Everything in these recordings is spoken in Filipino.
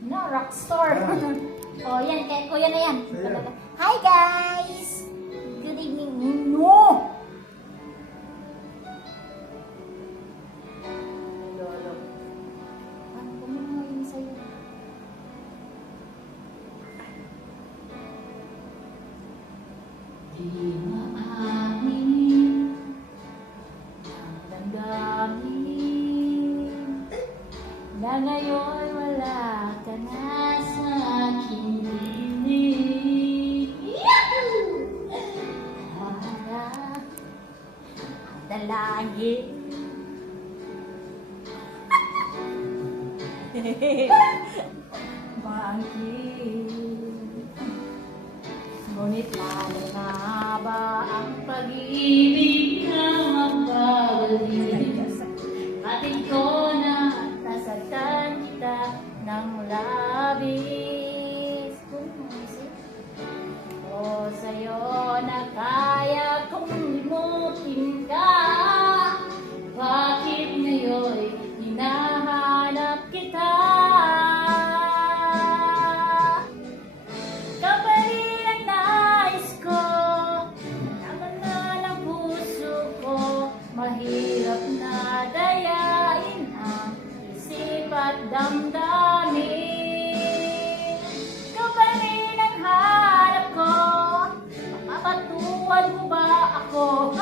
No, rockstar. Oh, yan. Kuya na yan. Hi, guys! Good evening. No! Ano ko mo yun sa'yo? Di maamin ang damdamin na ngayon wala ka na sa aking piling. Para ang dalangin. Maangkin. Ngunit lalo na ba ang pag-ibig na magbabalik? Atin ko na nasaktan kita ng labis. O sa'yo na kaya kong limutin ka. Bakit ngayon hinahanap kita? Kapalit ang nais ko, naman na ng puso ko. Mahirap na dayain ang isip at damdamin. Kapalit ang hanap ko, makapatuan mo ba ako?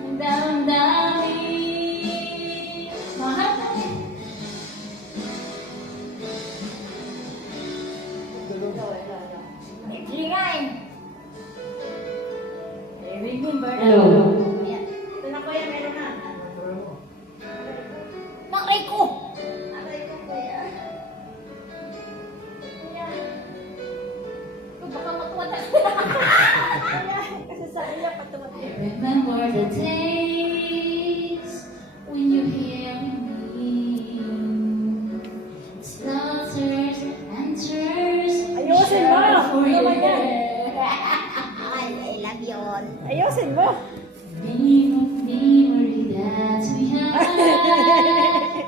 Ang damdamin. Mahal natin. Naglingain. Remember na. Ayan. Ito na kuya, meron na. Nakray ko. Aray ko kuya. Kuya. Baka matuwa tayo. Kuya, kasi sa iya patumat I remember the days when you hear me. It's laughters and tears. Ayusin mo! For you. Naman yan. I love yun. Ayusin mo! Memory that we had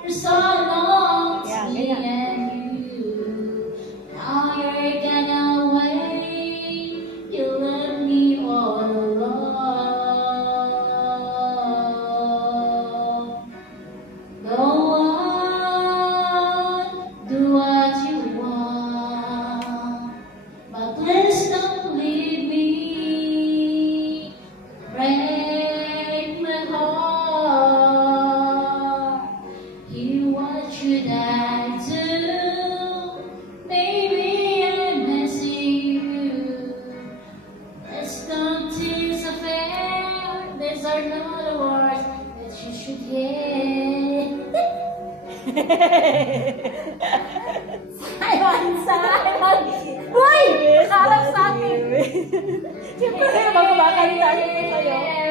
for so long, Yeah, me ganyan. and you. Now you're gone away. You left me all alone. Go on, do what you want, but please don't leave me. Break my heart. Here, what should I do? Maybe I'm missing you. Let's don't tease affair. These are not the words that you should hear. Simon! Uy! Nakarap sa akin! Siyempre, magbabakalita sa'yo.